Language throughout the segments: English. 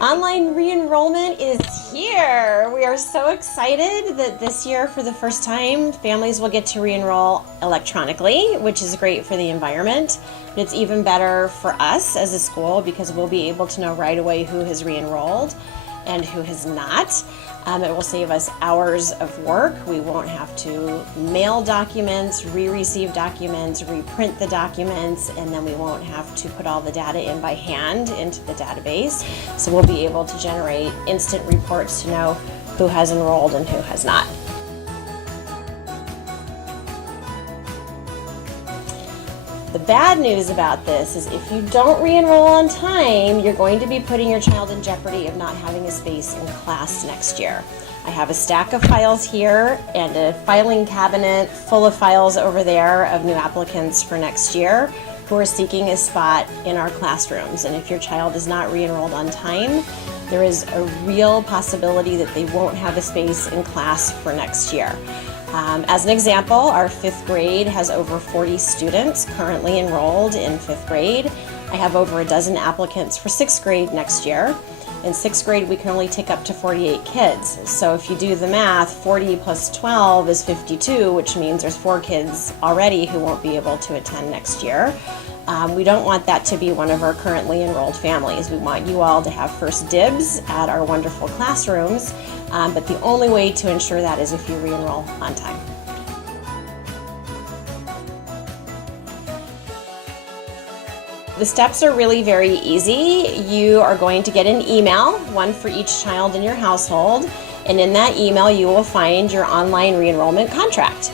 Online re-enrollment is here. We are so excited that this year, for the first time, families will get to re-enroll electronically, which is great for the environment. But it's even better for us as a school because we'll be able to know right away who has re-enrolled and who has not. It will save us hours of work. We won't have to mail documents, re-receive documents, reprint the documents, and then we won't have to put all the data in by hand into the database. So we'll be able to generate instant reports to know who has enrolled and who has not. The bad news about this is if you don't re-enroll on time, you're going to be putting your child in jeopardy of not having a space in class next year. I have a stack of files here and a filing cabinet full of files over there of new applicants for next year who are seeking a spot in our classrooms. And if your child is not re-enrolled on time, there is a real possibility that they won't have a space in class for next year. As an example, our 5th grade has over 40 students currently enrolled in 5th grade. I have over a dozen applicants for 6th grade next year. In 6th grade, we can only take up to 48 kids. So if you do the math, 40 plus 12 is 52, which means there's 4 kids already who won't be able to attend next year. We don't want that to be one of our currently enrolled families. We want you all to have first dibs at our wonderful classrooms, but the only way to ensure that is if you re-enroll on time. The steps are really very easy. You are going to get an email, one for each child in your household, and in that email you will find your online re-enrollment contract.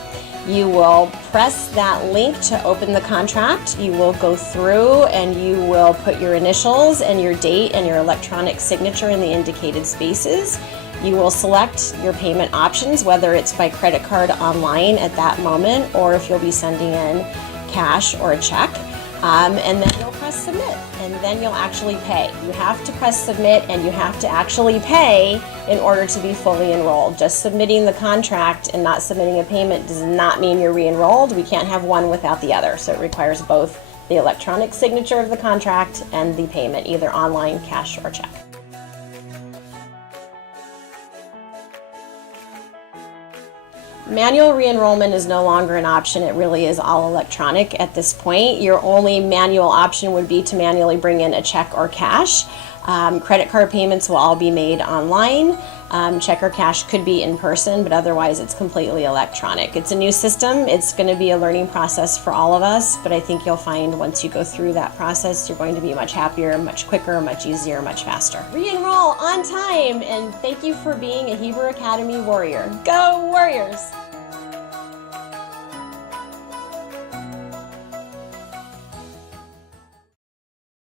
You will press that link to open the contract. You will go through and you will put your initials and your date and your electronic signature in the indicated spaces. You will select your payment options, whether it's by credit card online at that moment or if you'll be sending in cash or a check. And then you'll press submit, and then you'll actually pay. You have to press submit and you have to actually pay in order to be fully enrolled. Just submitting the contract and not submitting a payment does not mean you're re-enrolled. We can't have one without the other, so it requires both the electronic signature of the contract and the payment, either online, cash, or check. Manual re-enrollment is no longer an option. It really is all electronic at this point. Your only manual option would be to manually bring in a check or cash. Credit card payments will all be made online. Check or cash could be in person, but otherwise it's completely electronic. It's a new system. It's going to be a learning process for all of us, but I think you'll find once you go through that process, you're going to be much happier, much quicker, much easier, much faster. Re-enroll on time, and thank you for being a Hebrew Academy warrior. Go Warriors!